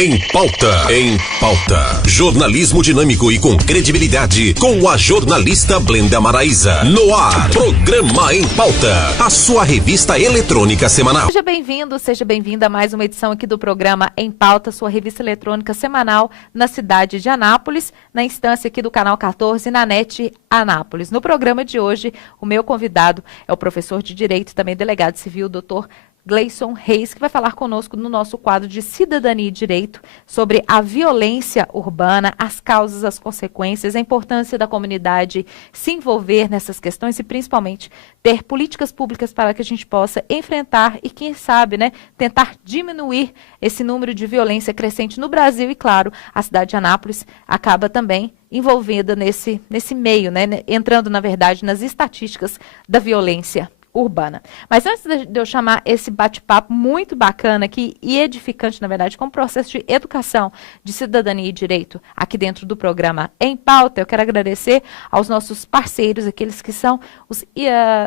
Em pauta. Em pauta. Jornalismo dinâmico e com credibilidade. Com a jornalista Blenda Maraíza. No ar. Programa Em Pauta. A sua revista eletrônica semanal. Seja bem-vindo, seja bem-vinda a mais uma edição aqui do programa Em Pauta, sua revista eletrônica semanal na cidade de Anápolis, na instância aqui do Canal 14, na NET Anápolis. No programa de hoje, o meu convidado é o professor de Direito e também delegado civil, Dr. Gleison Reis, que vai falar conosco no nosso quadro de Cidadania e Direito sobre a violência urbana, as causas, as consequências, a importância da comunidade se envolver nessas questões e principalmente ter políticas públicas para que a gente possa enfrentar e, quem sabe, tentar diminuir esse número de violência crescente no Brasil e, claro, a cidade de Anápolis acaba também envolvida nesse meio, entrando, na verdade, nas estatísticas da violência urbana. Mas antes de eu chamar esse bate-papo muito bacana aqui e edificante, na verdade, com o processo de educação de cidadania e direito aqui dentro do programa Em Pauta, eu quero agradecer aos nossos parceiros, aqueles que são os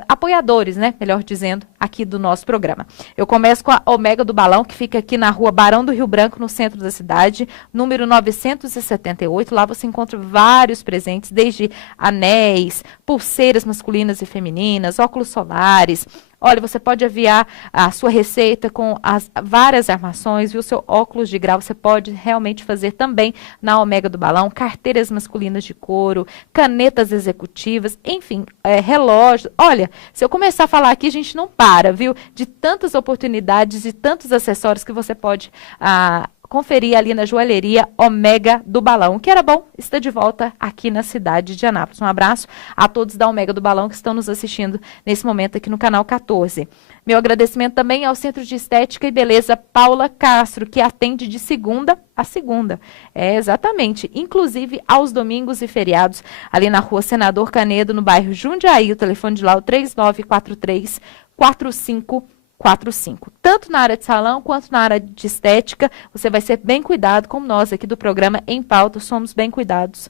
apoiadores, melhor dizendo, aqui do nosso programa. Eu começo com a Omega do Balão, que fica aqui na rua Barão do Rio Branco, no centro da cidade, número 978. Lá você encontra vários presentes, desde anéis, pulseiras masculinas e femininas, óculos solares. Olha, você pode aviar a sua receita com as várias armações, o seu óculos de grau, você pode realmente fazer também na Omega do Balão, carteiras masculinas de couro, canetas executivas, enfim, relógios. Olha, se eu começar a falar aqui, a gente não para, viu? De tantas oportunidades e tantos acessórios que você pode conferir ali na joalheria Omega do Balão. Que era bom estar de volta aqui na cidade de Anápolis. Um abraço a todos da Omega do Balão que estão nos assistindo nesse momento aqui no Canal 14. Meu agradecimento também ao Centro de Estética e Beleza Paula Castro, que atende de segunda a segunda. Exatamente. Inclusive aos domingos e feriados, ali na rua Senador Canedo, no bairro Jundiaí. O telefone de lá é o 3943-4545. Tanto na área de salão quanto na área de estética, você vai ser bem cuidado, como nós aqui do programa Em Pauta, somos bem cuidados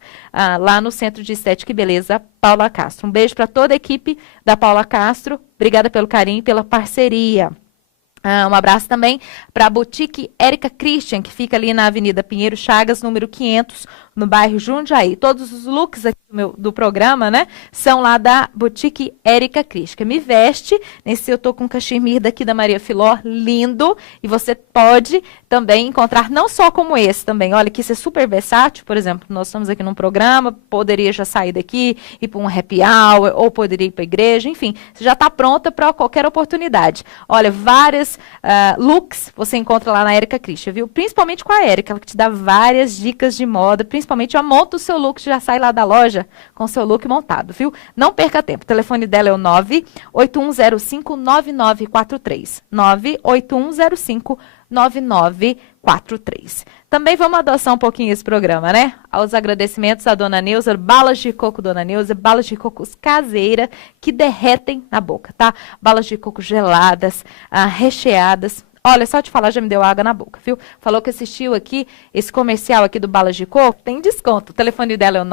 lá no Centro de Estética e Beleza Paula Castro. Um beijo para toda a equipe da Paula Castro, obrigada pelo carinho e pela parceria. Um abraço também para a Boutique Érica Christian, que fica ali na Avenida Pinheiro Chagas, número 500, no bairro Jundiaí. Todos os looks aqui do programa, são lá da Boutique Érica Christian. Me veste, nesse eu tô com um cachemir daqui da Maria Filó, lindo, e você pode também encontrar, não só como esse também, olha, que isso é super versátil, por exemplo, nós estamos aqui num programa, poderia já sair daqui, ir para um happy hour, ou poderia ir para a igreja, enfim, você já está pronta para qualquer oportunidade. Olha, várias looks você encontra lá na Érica Christian, viu? Principalmente com a Érica, ela que te dá várias dicas de moda, principalmente já monta o seu look, já sai lá da loja com o seu look montado, viu? Não perca tempo, o telefone dela é o 981059943, 981059943. Também vamos adoçar um pouquinho esse programa, Aos agradecimentos à Dona Neuza, balas de coco Dona Neuza, balas de coco caseira que derretem na boca, tá? Balas de coco geladas, recheadas. Olha, só te falar, já me deu água na boca, viu? Falou que assistiu aqui, esse comercial aqui do Balas de Coco, tem desconto. O telefone dela é o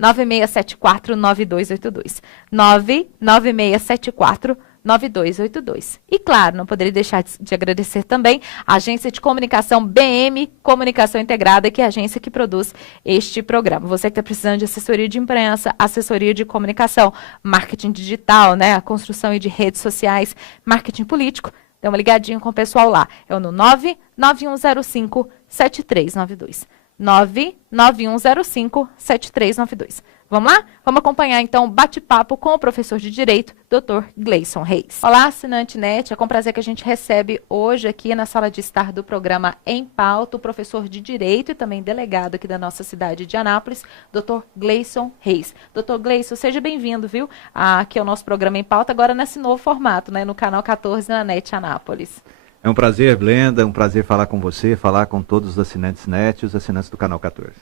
99674-9282. 99674-9282. E claro, não poderia deixar de agradecer também a agência de comunicação BM Comunicação Integrada, que é a agência que produz este programa. Você que está precisando de assessoria de imprensa, assessoria de comunicação, marketing digital, a construção de redes sociais, marketing político, dê uma ligadinha com o pessoal lá. É no 99105-7392. 99105-7392. Vamos lá? Vamos acompanhar, então, o bate-papo com o professor de Direito, Dr. Gleison Reis. Olá, assinante NET. É com prazer que a gente recebe hoje aqui na sala de estar do programa Em Pauta o professor de Direito e também delegado aqui da nossa cidade de Anápolis, Dr. Gleison Reis. Dr. Gleison, seja bem-vindo, viu? Aqui é o nosso programa Em Pauta, agora nesse novo formato, no Canal 14, na NET Anápolis. É um prazer, Blenda, um prazer falar com você, falar com todos os assinantes NET e os assinantes do Canal 14.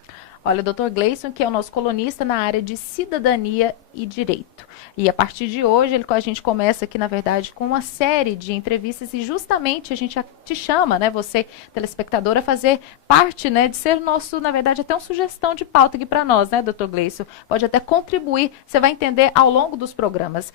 Olha, doutor Gleison, que é o nosso colunista na área de cidadania e direito. E a partir de hoje, a gente começa aqui, na verdade, com uma série de entrevistas e justamente a gente te chama, né, você, telespectador, a fazer parte, né, de ser nosso, na verdade, até uma sugestão de pauta aqui para nós, né, doutor Gleison? Pode até contribuir, você vai entender ao longo dos programas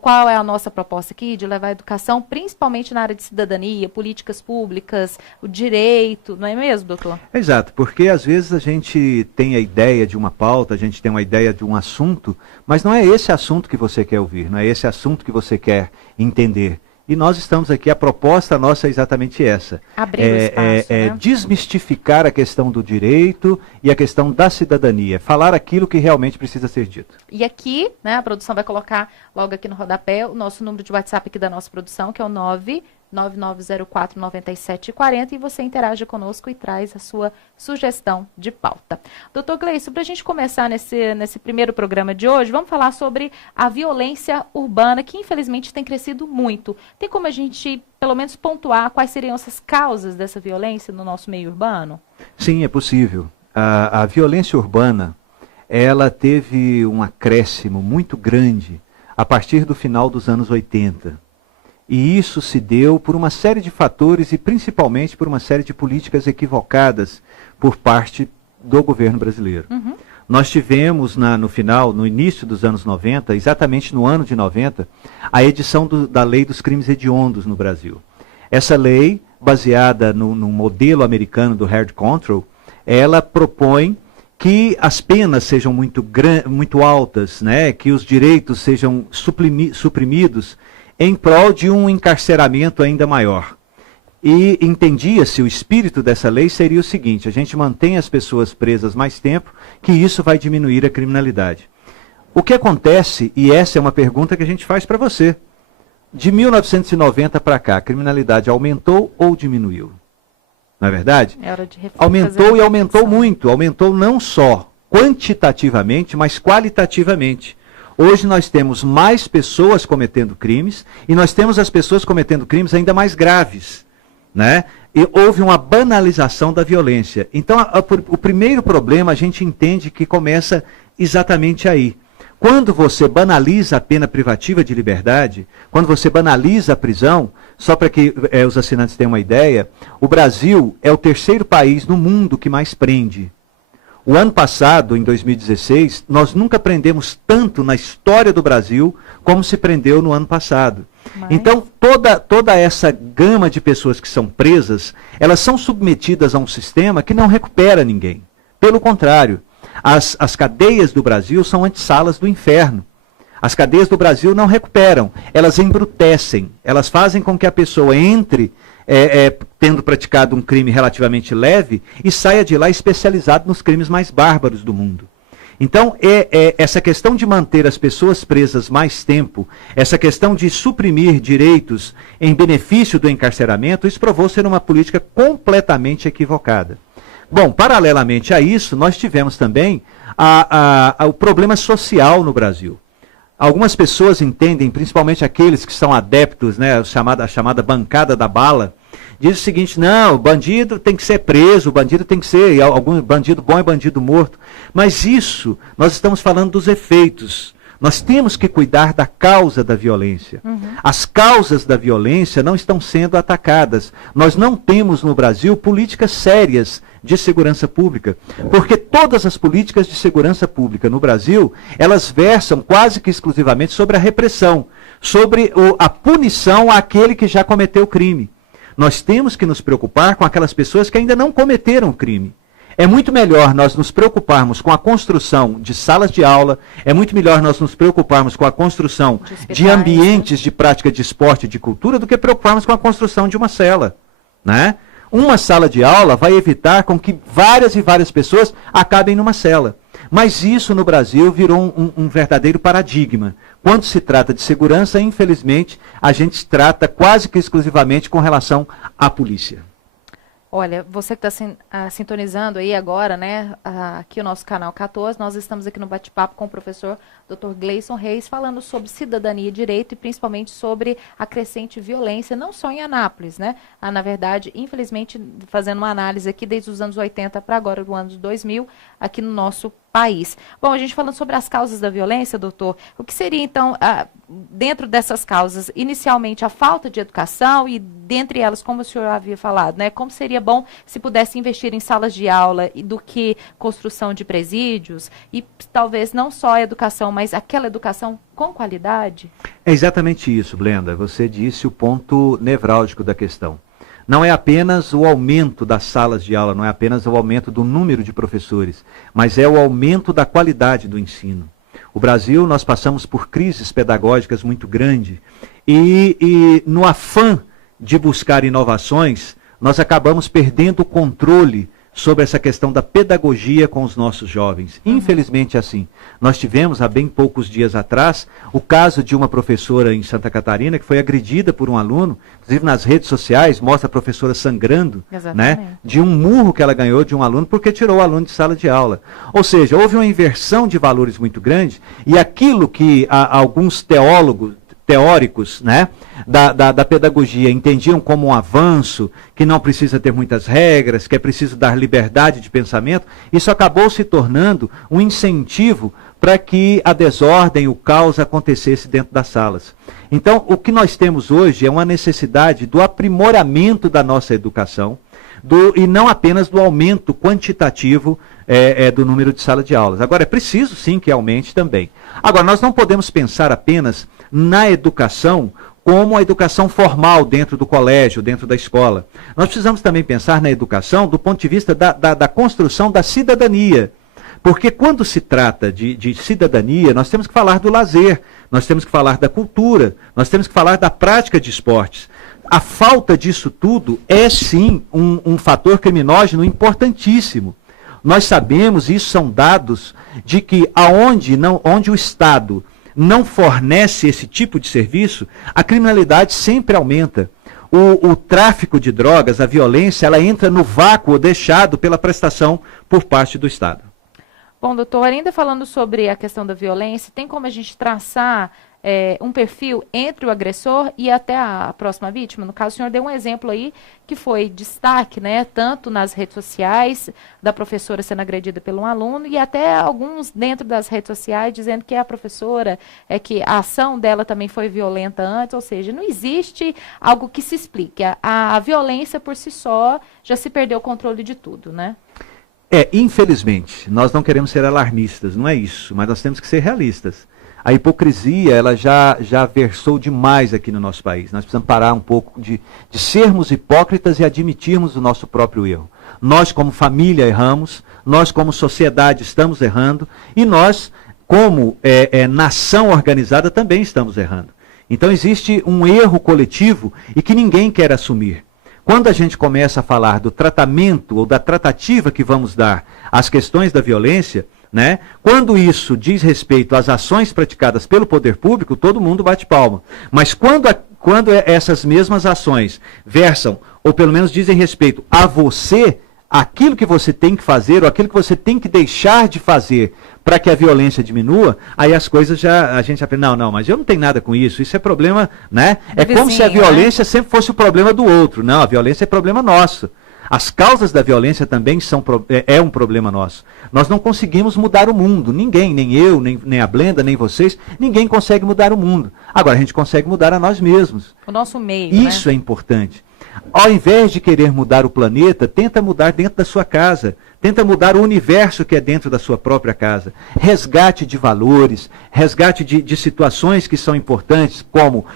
qual é a nossa proposta aqui de levar a educação, principalmente na área de cidadania, políticas públicas, o direito, não é mesmo, doutor? Exato, porque às vezes a gente tem a ideia de uma pauta, a gente tem uma ideia de um assunto, mas não é esse assunto que você quer ouvir, não é esse assunto que você quer entender. E nós estamos aqui, a proposta nossa é exatamente essa. Abrir o espaço, né? Desmistificar a questão do direito e a questão da cidadania. Falar aquilo que realmente precisa ser dito. E aqui, né, a produção vai colocar logo aqui no rodapé o nosso número de WhatsApp aqui da nossa produção, que é o 99904-9740, e você interage conosco e traz a sua sugestão de pauta. Doutor Gleison, para a gente começar nesse primeiro programa de hoje, vamos falar sobre a violência urbana, que infelizmente tem crescido muito. Tem como a gente, pelo menos, pontuar quais seriam essas causas dessa violência no nosso meio urbano? Sim, é possível. A violência urbana, ela teve um acréscimo muito grande a partir do final dos anos 80. E isso se deu por uma série de fatores e principalmente por uma série de políticas equivocadas por parte do governo brasileiro. Uhum. Nós tivemos no início dos anos 90, exatamente no ano de 90, a edição da Lei dos Crimes Hediondos no Brasil. Essa lei, baseada no modelo americano do Hard Control, ela propõe que as penas sejam muito altas, né? Que os direitos sejam suprimidos em prol de um encarceramento ainda maior. E entendia-se, o espírito dessa lei seria o seguinte: a gente mantém as pessoas presas mais tempo, que isso vai diminuir a criminalidade. O que acontece, e essa é uma pergunta que a gente faz para você, de 1990 para cá, a criminalidade aumentou ou diminuiu? Não é verdade? É hora de aumentou e aumentou muito, aumentou não só quantitativamente, mas qualitativamente. Hoje nós temos mais pessoas cometendo crimes e nós temos as pessoas cometendo crimes ainda mais graves, né? E houve uma banalização da violência. Então, o primeiro problema a gente entende que começa exatamente aí. Quando você banaliza a pena privativa de liberdade, quando você banaliza a prisão, só para que os assinantes tenham uma ideia, o Brasil é o terceiro país no mundo que mais prende. O ano passado, em 2016, nós nunca prendemos tanto na história do Brasil como se prendeu no ano passado. Então, toda essa gama de pessoas que são presas, elas são submetidas a um sistema que não recupera ninguém. Pelo contrário, as cadeias do Brasil são antessalas do inferno. As cadeias do Brasil não recuperam, elas embrutecem, elas fazem com que a pessoa entre tendo praticado um crime relativamente leve e saia de lá especializado nos crimes mais bárbaros do mundo. Então, essa questão de manter as pessoas presas mais tempo, essa questão de suprimir direitos em benefício do encarceramento, isso provou ser uma política completamente equivocada. Bom, paralelamente a isso, nós tivemos também o problema social no Brasil. Algumas pessoas entendem, principalmente aqueles que são adeptos, né, a chamada bancada da bala, diz o seguinte: não, o bandido tem que ser preso, o bandido tem que ser, algum bandido bom é bandido morto. Mas isso, nós estamos falando dos efeitos. Nós temos que cuidar da causa da violência. Uhum. As causas da violência não estão sendo atacadas. Nós não temos no Brasil políticas sérias de segurança pública, porque todas as políticas de segurança pública no Brasil, elas versam quase que exclusivamente sobre a repressão, sobre a punição àquele que já cometeu o crime. Nós temos que nos preocupar com aquelas pessoas que ainda não cometeram o crime. É muito melhor nós nos preocuparmos com a construção de salas de aula, é muito melhor nós nos preocuparmos com a construção de ambientes de prática de esporte e de cultura do que preocuparmos com a construção de uma cela, né? Uma sala de aula vai evitar com que várias e várias pessoas acabem numa cela. Mas isso no Brasil virou um verdadeiro paradigma. Quando se trata de segurança, infelizmente, a gente trata quase que exclusivamente com relação à polícia. Olha, você que está sintonizando aí agora, né, aqui o nosso canal 14, nós estamos aqui no bate-papo com o professor Dr. Gleison Reis, falando sobre cidadania e direito e principalmente sobre a crescente violência, não só em Anápolis, né? Na verdade, infelizmente, fazendo uma análise aqui desde os anos 80 para agora, do ano 2000, aqui no nosso país. Bom, a gente falando sobre as causas da violência, doutor, o que seria, então, dentro dessas causas, inicialmente a falta de educação e, dentre elas, como o senhor havia falado, né, como seria bom se pudesse investir em salas de aula do que construção de presídios e talvez não só a educação, mas aquela educação com qualidade? É exatamente isso, Blenda. Você disse o ponto nevrálgico da questão. Não é apenas o aumento das salas de aula, não é apenas o aumento do número de professores, mas é o aumento da qualidade do ensino. O Brasil, nós passamos por crises pedagógicas muito grandes e no afã de buscar inovações, nós acabamos perdendo o controle sobre essa questão da pedagogia com os nossos jovens. Infelizmente é assim. Nós tivemos, há bem poucos dias atrás, o caso de uma professora em Santa Catarina que foi agredida por um aluno, inclusive nas redes sociais, mostra a professora sangrando, né, de um murro que ela ganhou de um aluno porque tirou o aluno de sala de aula. Ou seja, houve uma inversão de valores muito grande e aquilo que alguns teóricos, né, da pedagogia entendiam como um avanço, que não precisa ter muitas regras, que é preciso dar liberdade de pensamento, isso acabou se tornando um incentivo para que a desordem, o caos acontecesse dentro das salas. Então, o que nós temos hoje é uma necessidade do aprimoramento da nossa educação, e não apenas do aumento quantitativo do número de salas de aulas. Agora, é preciso sim que aumente também. Agora, nós não podemos pensar apenas na educação como a educação formal dentro do colégio, dentro da escola. Nós precisamos também pensar na educação do ponto de vista da construção da cidadania. Porque quando se trata de cidadania, nós temos que falar do lazer, nós temos que falar da cultura, nós temos que falar da prática de esportes. A falta disso tudo é sim um fator criminógeno importantíssimo. Nós sabemos, e isso são dados, de que onde o Estado não fornece esse tipo de serviço, a criminalidade sempre aumenta. O tráfico de drogas, a violência, ela entra no vácuo deixado pela prestação por parte do Estado. Bom, doutor, ainda falando sobre a questão da violência, tem como a gente traçar um perfil entre o agressor e até a próxima vítima? No caso, o senhor deu um exemplo aí que foi destaque, né, tanto nas redes sociais, da professora sendo agredida por um aluno, e até alguns dentro das redes sociais dizendo que a professora, que a ação dela também foi violenta antes, ou seja, não existe algo que se explique. A violência por si só já se perdeu o controle de tudo, né? Infelizmente, nós não queremos ser alarmistas, não é isso, mas nós temos que ser realistas. A hipocrisia, ela já versou demais aqui no nosso país. Nós precisamos parar um pouco de sermos hipócritas e admitirmos o nosso próprio erro. Nós, como família, erramos, nós, como sociedade, estamos errando, e nós, como nação organizada, também estamos errando. Então, existe um erro coletivo e que ninguém quer assumir. Quando a gente começa a falar do tratamento ou da tratativa que vamos dar às questões da violência, né? Quando isso diz respeito às ações praticadas pelo poder público, todo mundo bate palma. Mas quando essas mesmas ações versam, ou pelo menos dizem respeito a você, aquilo que você tem que fazer, ou aquilo que você tem que deixar de fazer para que a violência diminua, aí as coisas a gente aprende, não, mas eu não tenho nada com isso, isso é problema, né? É como se a violência sempre fosse o problema do outro. Não, a violência é problema nosso. As causas da violência também é um problema nosso. Nós não conseguimos mudar o mundo. Ninguém, nem eu, nem a Blenda, nem vocês, ninguém consegue mudar o mundo. Agora, a gente consegue mudar a nós mesmos. O nosso meio, Isso é importante. Ao invés de querer mudar o planeta, tenta mudar dentro da sua casa. Tenta mudar o universo que é dentro da sua própria casa. Resgate de valores, resgate de situações que são importantes, como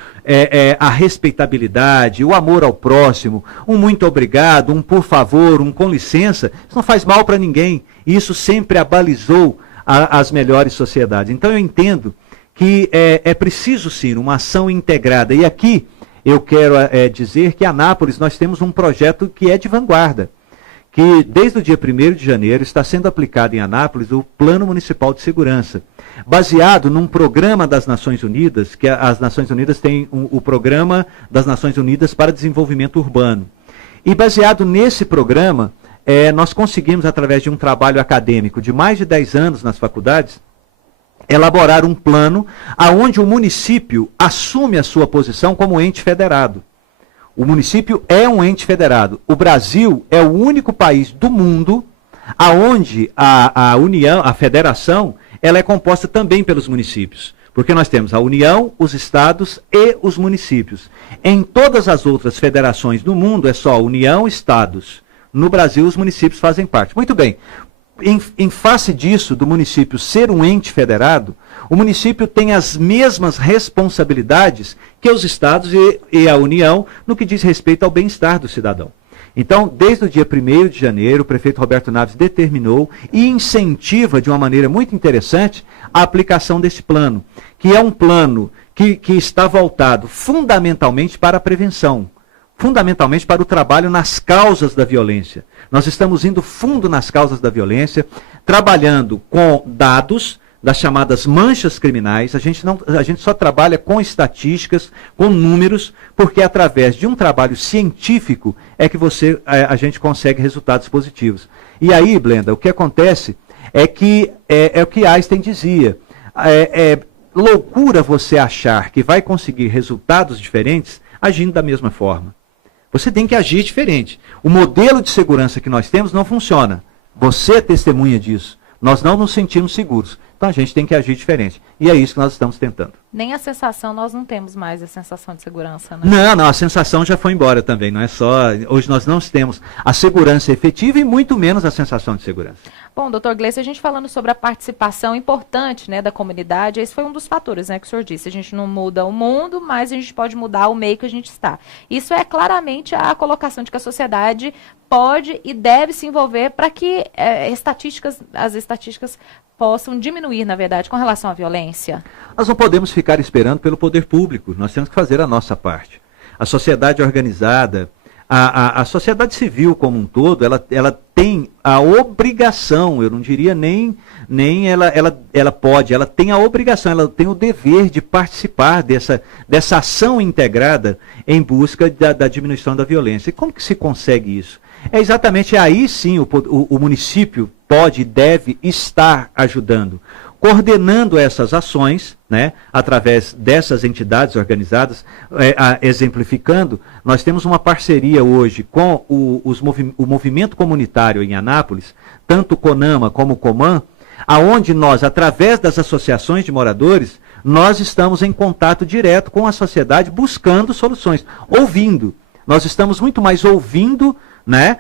a respeitabilidade, o amor ao próximo, um muito obrigado, um por favor, um com licença. Isso não faz mal para ninguém. Isso sempre abalizou as melhores sociedades. Então eu entendo que é preciso sim uma ação integrada. E aqui eu quero dizer que em Anápolis nós temos um projeto que é de vanguarda, que desde o dia 1º de janeiro está sendo aplicado em Anápolis o Plano Municipal de Segurança, baseado num programa das Nações Unidas, que as Nações Unidas têm o Programa das Nações Unidas para Desenvolvimento Urbano. E baseado nesse programa, nós conseguimos, através de um trabalho acadêmico de mais de 10 anos nas faculdades, elaborar um plano aonde o município assume a sua posição como ente federado. O município é um ente federado. O Brasil é o único país do mundo aonde a União, a federação, ela é composta também pelos municípios. Porque nós temos a União, os estados e os municípios. Em todas as outras federações do mundo é só União, estados. No Brasil, os municípios fazem parte. Muito bem. Em face disso, do município ser um ente federado, o município tem as mesmas responsabilidades que os estados e a União no que diz respeito ao bem-estar do cidadão. Então, desde o dia 1º de janeiro, o prefeito Roberto Naves determinou e incentiva de uma maneira muito interessante a aplicação desse plano, que é um plano que está voltado fundamentalmente para a prevenção, fundamentalmente para o trabalho nas causas da violência. Nós estamos indo fundo nas causas da violência, trabalhando com dados das chamadas manchas criminais. A gente só trabalha com estatísticas, com números, porque através de um trabalho científico é que a gente consegue resultados positivos. E aí, Blenda, o que acontece é que é o que Einstein dizia. É loucura você achar que vai conseguir resultados diferentes agindo da mesma forma. Você tem que agir diferente. O modelo de segurança que nós temos não funciona. Você é testemunha disso. Nós não nos sentimos seguros. Então a gente tem que agir diferente. E é isso que nós estamos tentando. Nem a sensação, nós não temos mais a sensação de segurança, né? Não, a sensação já foi embora também. Não é só. Hoje nós não temos a segurança efetiva e muito menos a sensação de segurança. Bom, doutor Gleice, a gente falando sobre a participação importante, né, da comunidade, esse foi um dos fatores, né, que o senhor disse. A gente não muda o mundo, mas a gente pode mudar o meio que a gente está. Isso é claramente a colocação de que a sociedade pode e deve se envolver para que as estatísticas possam diminuir, na verdade, com relação à violência. Nós não podemos ficar esperando pelo poder público, nós temos que fazer a nossa parte. A sociedade organizada, a sociedade civil como um todo, ela tem a obrigação, eu não diria nem ela pode, ela tem a obrigação, ela tem o dever de participar dessa ação integrada em busca da diminuição da violência. E como que se consegue isso? É exatamente aí sim o município pode e deve estar ajudando, coordenando essas ações, né, através dessas entidades organizadas, exemplificando. Nós temos uma parceria hoje com o movimento comunitário em Anápolis, tanto o CONAMA como o COMAN, aonde nós, através das associações de moradores, nós estamos em contato direto com a sociedade, buscando soluções, ouvindo. Nós estamos muito mais ouvindo, né,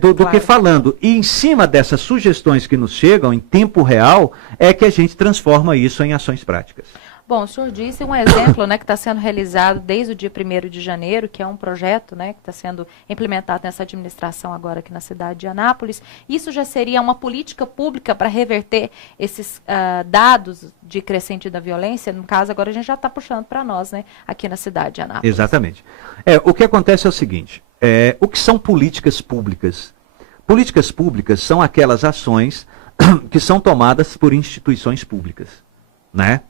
do que falando. E em cima dessas sugestões que nos chegam em tempo real, é que a gente transforma isso em ações práticas. Bom, o senhor disse um exemplo, né, que está sendo realizado desde o dia 1º de janeiro, que é um projeto, né, que está sendo implementado nessa administração agora aqui na cidade de Anápolis. Isso já seria uma política pública para reverter esses dados de crescente da violência? No caso, agora a gente já está puxando para nós, né, aqui na cidade de Anápolis. Exatamente. O que acontece é o seguinte, o que são políticas públicas? Políticas públicas são aquelas ações que são tomadas por instituições públicas, né?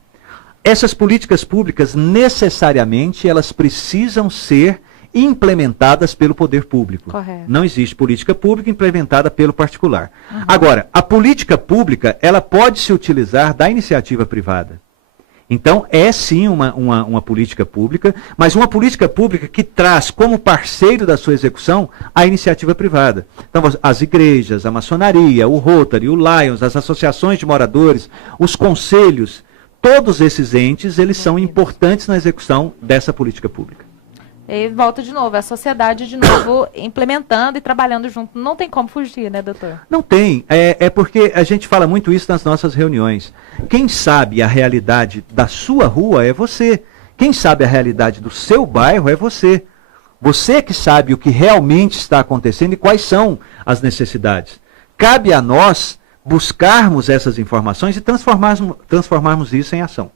Essas políticas públicas, necessariamente, elas precisam ser implementadas pelo poder público. Correto. Não existe política pública implementada pelo particular. Agora, a política pública, ela pode se utilizar da iniciativa privada. Então, é sim uma política pública, mas uma política pública que traz como parceiro da sua execução a iniciativa privada. Então, as igrejas, a maçonaria, o Rotary, o Lions, as associações de moradores, os conselhos, todos esses entes, eles são importantes na execução dessa política pública. E volta de novo, a sociedade de novo implementando e trabalhando junto. Não tem como fugir, né, doutor? Não tem. É porque a gente fala muito isso nas nossas reuniões. Quem sabe a realidade da sua rua é você. Quem sabe a realidade do seu bairro é você. Você que sabe o que realmente está acontecendo e quais são as necessidades. Cabe a nós buscarmos essas informações e transformarmos isso em ação.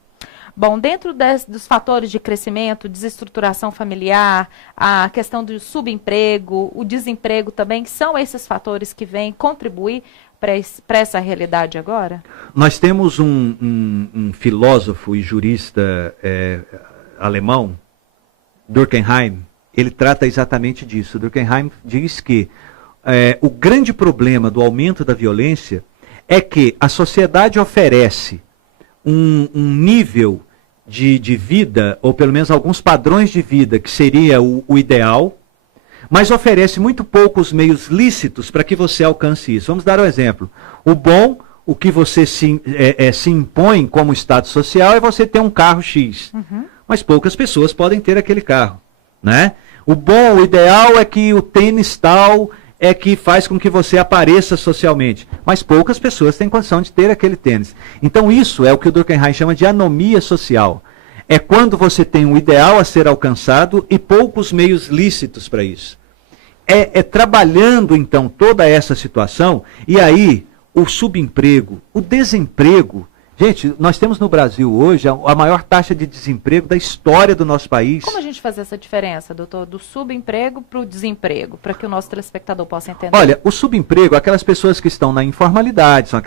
Bom, dentro dos fatores de crescimento, desestruturação familiar, a questão do subemprego, o desemprego também, que são esses fatores que vêm contribuir para essa realidade agora? Nós temos um filósofo e jurista alemão, Durkheim, ele trata exatamente disso. Durkheim diz que o grande problema do aumento da violência é que a sociedade oferece um nível de vida, ou pelo menos alguns padrões de vida, que seria o ideal, mas oferece muito poucos meios lícitos para que você alcance isso. Vamos dar um exemplo. O que você se impõe como estado social é você ter um carro X. Mas poucas pessoas podem ter aquele carro, né? O ideal é que o tênis tal é que faz com que você apareça socialmente. Mas poucas pessoas têm condição de ter aquele tênis. Então isso é o que o Durkheim chama de anomia social. É quando você tem um ideal a ser alcançado e poucos meios lícitos para isso. É trabalhando, então, toda essa situação, e aí o subemprego, o desemprego. Gente, nós temos no Brasil hoje a maior taxa de desemprego da história do nosso país. Como a gente faz essa diferença, doutor, do subemprego para o desemprego, para que o nosso telespectador possa entender? Olha, o subemprego, aquelas pessoas que estão na informalidade, são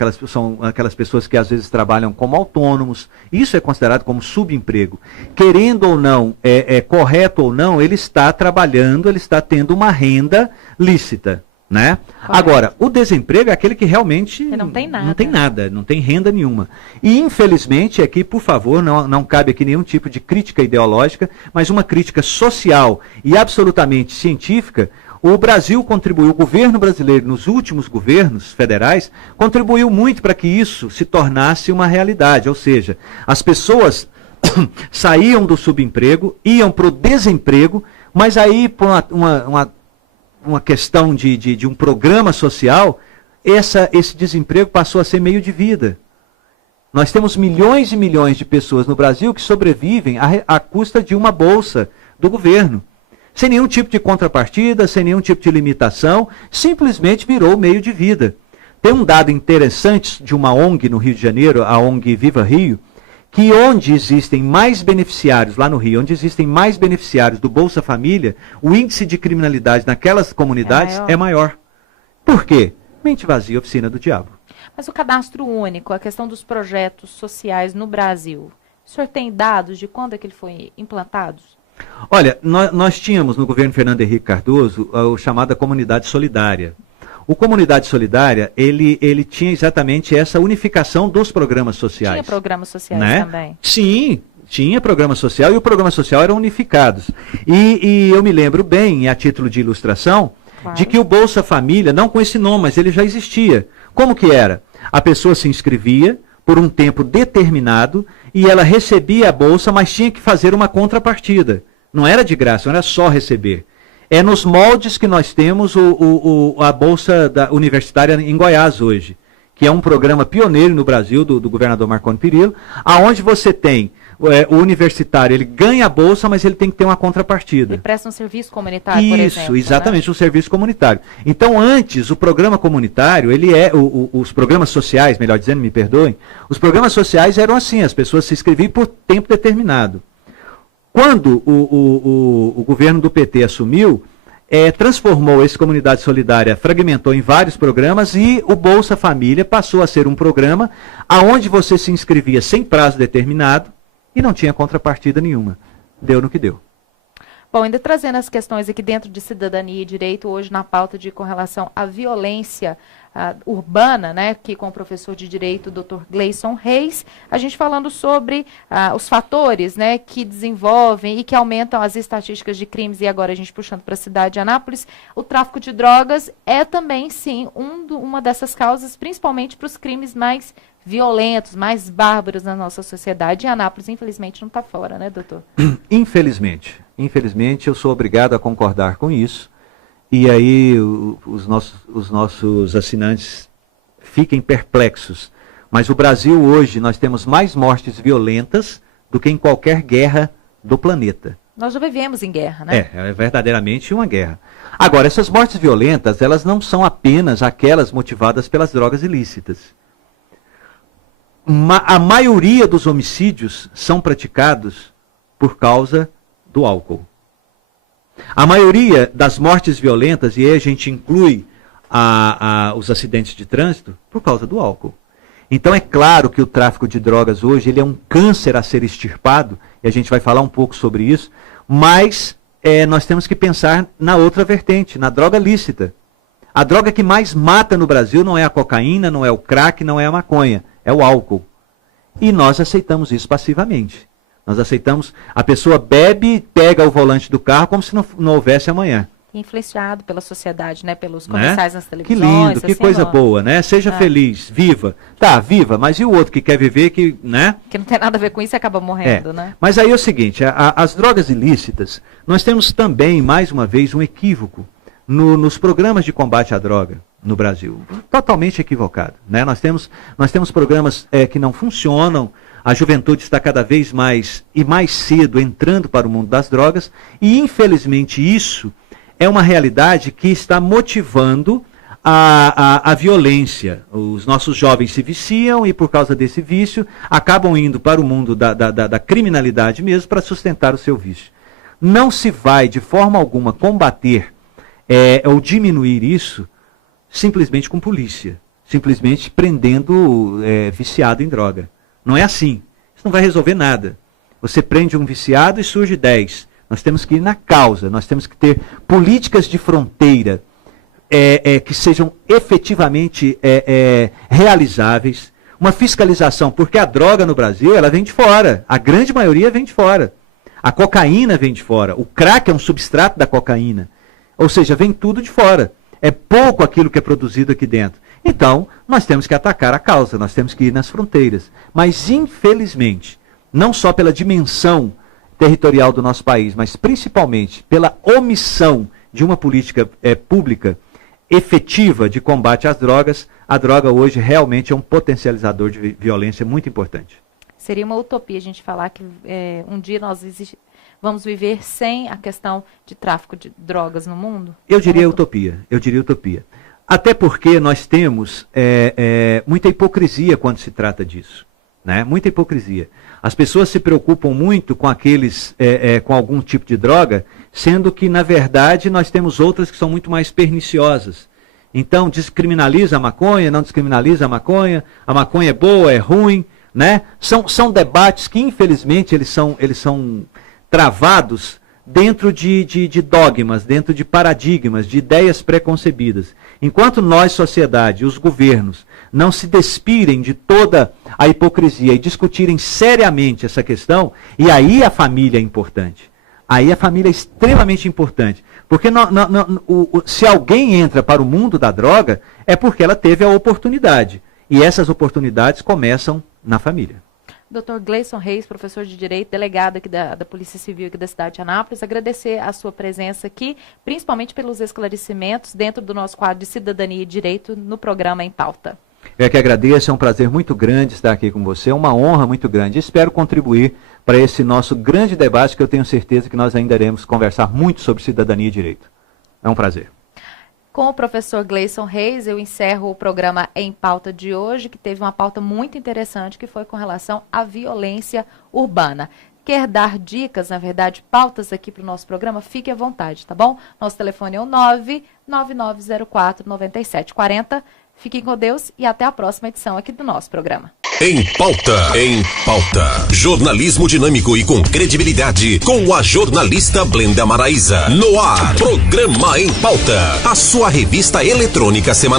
aquelas pessoas que às vezes trabalham como autônomos, isso é considerado como subemprego. Querendo ou não, correto ou não, ele está trabalhando, ele está tendo uma renda lícita. Né? Agora, o desemprego é aquele que realmente não tem nada, não tem renda nenhuma. E infelizmente, aqui, por favor, não cabe aqui nenhum tipo de crítica ideológica, mas uma crítica social e absolutamente científica. O Brasil contribuiu, o governo brasileiro, nos últimos governos federais, contribuiu muito para que isso se tornasse uma realidade. Ou seja, as pessoas saíam do subemprego, iam para o desemprego, mas aí, por uma questão de um programa social, esse desemprego passou a ser meio de vida. Nós temos milhões e milhões de pessoas no Brasil que sobrevivem à custa de uma bolsa do governo. Sem nenhum tipo de contrapartida, sem nenhum tipo de limitação, simplesmente virou meio de vida. Tem um dado interessante de uma ONG no Rio de Janeiro, a ONG Viva Rio, que onde existem mais beneficiários, lá no Rio, onde existem mais beneficiários do Bolsa Família, o índice de criminalidade naquelas comunidades é maior. Por quê? Mente vazia, oficina do diabo. Mas o cadastro único, a questão dos projetos sociais no Brasil, o senhor tem dados de quando é que ele foi implantado? Olha, nós tínhamos no governo Fernando Henrique Cardoso a chamada Comunidade Solidária. O Comunidade Solidária, ele tinha exatamente essa unificação dos programas sociais. Tinha programas sociais, né? Também? Sim, tinha programa social e o programa social eram unificados. E eu me lembro bem, a título de ilustração, de que o Bolsa Família, não com esse nome, mas ele já existia. Como que era? A pessoa se inscrevia por um tempo determinado e ela recebia a bolsa, mas tinha que fazer uma contrapartida. Não era de graça, não era só receber. É nos moldes que nós temos a Bolsa Universitária em Goiás hoje, que é um programa pioneiro no Brasil, do governador Marconi Perillo, aonde você tem o universitário, ele ganha a bolsa, mas ele tem que ter uma contrapartida. Ele presta um serviço comunitário, por exemplo. Isso, exatamente, né? Um serviço comunitário. Então, antes, o programa comunitário, os programas sociais, melhor dizendo, me perdoem, os programas sociais eram assim, as pessoas se inscreviam por tempo determinado. Quando o governo do PT assumiu, transformou essa comunidade solidária, fragmentou em vários programas e o Bolsa Família passou a ser um programa onde você se inscrevia sem prazo determinado e não tinha contrapartida nenhuma. Deu no que deu. Bom, ainda trazendo as questões aqui dentro de cidadania e direito, hoje na pauta com relação à violência urbana, né, aqui com o professor de Direito, Dr. Gleison Reis, a gente falando sobre os fatores, né, que desenvolvem e que aumentam as estatísticas de crimes, e agora a gente puxando para a cidade de Anápolis, o tráfico de drogas é também, sim, uma dessas causas, principalmente para os crimes mais violentos, mais bárbaros na nossa sociedade, e Anápolis, infelizmente, não está fora, né, doutor? Infelizmente, eu sou obrigado a concordar com isso. E aí os nossos assinantes fiquem perplexos. Mas o Brasil hoje, nós temos mais mortes violentas do que em qualquer guerra do planeta. Nós já vivemos em guerra, né? É verdadeiramente uma guerra. Agora, essas mortes violentas, elas não são apenas aquelas motivadas pelas drogas ilícitas. A maioria dos homicídios são praticados por causa do álcool. A maioria das mortes violentas, e aí a gente inclui os acidentes de trânsito, por causa do álcool. Então é claro que o tráfico de drogas hoje ele é um câncer a ser extirpado, e a gente vai falar um pouco sobre isso, mas nós temos que pensar na outra vertente, na droga lícita. A droga que mais mata no Brasil não é a cocaína, não é o crack, não é a maconha, é o álcool. E nós aceitamos isso passivamente. Nós aceitamos, a pessoa bebe e pega o volante do carro como se não houvesse amanhã. Influenciado pela sociedade, né? Pelos comerciais nas televisões. Que lindo, que coisa boa, né? Seja feliz, viva. Tá, viva, mas e o outro que quer viver, né? Que não tem nada a ver com isso e acaba morrendo, né? Mas aí é o seguinte, as drogas ilícitas, nós temos também, mais uma vez, um equívoco nos programas de combate à droga no Brasil. Totalmente equivocado, né? Nós temos programas que não funcionam, a juventude está cada vez mais e mais cedo entrando para o mundo das drogas, e infelizmente isso é uma realidade que está motivando a violência. Os nossos jovens se viciam e, por causa desse vício, acabam indo para o mundo da criminalidade mesmo para sustentar o seu vício. Não se vai, de forma alguma, combater ou diminuir isso simplesmente com polícia, simplesmente prendendo viciado em droga. Não é assim. Isso não vai resolver nada. Você prende um viciado e surge 10. Nós temos que ir na causa, nós temos que ter políticas de fronteira que sejam efetivamente realizáveis, uma fiscalização, porque a droga no Brasil, ela vem de fora, a grande maioria vem de fora. A cocaína vem de fora, o crack é um substrato da cocaína, ou seja, vem tudo de fora. É pouco aquilo que é produzido aqui dentro. Então, nós temos que atacar a causa, nós temos que ir nas fronteiras. Mas, infelizmente, não só pela dimensão territorial do nosso país, mas principalmente pela omissão de uma política pública efetiva de combate às drogas, a droga hoje realmente é um potencializador de violência muito importante. Seria uma utopia a gente falar que um dia nós vamos viver sem a questão de tráfico de drogas no mundo? Eu diria utopia. Até porque nós temos muita hipocrisia quando se trata disso. Né? Muita hipocrisia. As pessoas se preocupam muito com com algum tipo de droga, sendo que, na verdade, nós temos outras que são muito mais perniciosas. Então, descriminaliza a maconha, não descriminaliza a maconha é boa, é ruim, né? São debates que, infelizmente, eles são travados dentro de dogmas, dentro de paradigmas, de ideias preconcebidas. Enquanto nós, sociedade, os governos, não se despirem de toda a hipocrisia e discutirem seriamente essa questão, e aí a família é importante. Aí a família é extremamente importante. Porque se alguém entra para o mundo da droga, é porque ela teve a oportunidade. E essas oportunidades começam na família. Dr. Gleison Reis, professor de Direito, delegado aqui da Polícia Civil aqui da cidade de Anápolis, agradecer a sua presença aqui, principalmente pelos esclarecimentos dentro do nosso quadro de Cidadania e Direito no programa Em Pauta. Eu que agradeço, é um prazer muito grande estar aqui com você, é uma honra muito grande. Espero contribuir para esse nosso grande debate, que eu tenho certeza que nós ainda iremos conversar muito sobre cidadania e direito. É um prazer. Com o professor Gleison Reis, eu encerro o programa Em Pauta de hoje, que teve uma pauta muito interessante, que foi com relação à violência urbana. Quer dar dicas, na verdade, pautas aqui para o nosso programa? Fique à vontade, tá bom? Nosso telefone é o 99904-9740. Fiquem com Deus e até a próxima edição aqui do nosso programa. Em Pauta. Em Pauta. Jornalismo dinâmico e com credibilidade, com a jornalista Blenda Maraíza. No ar, programa Em Pauta, a sua revista eletrônica semanal.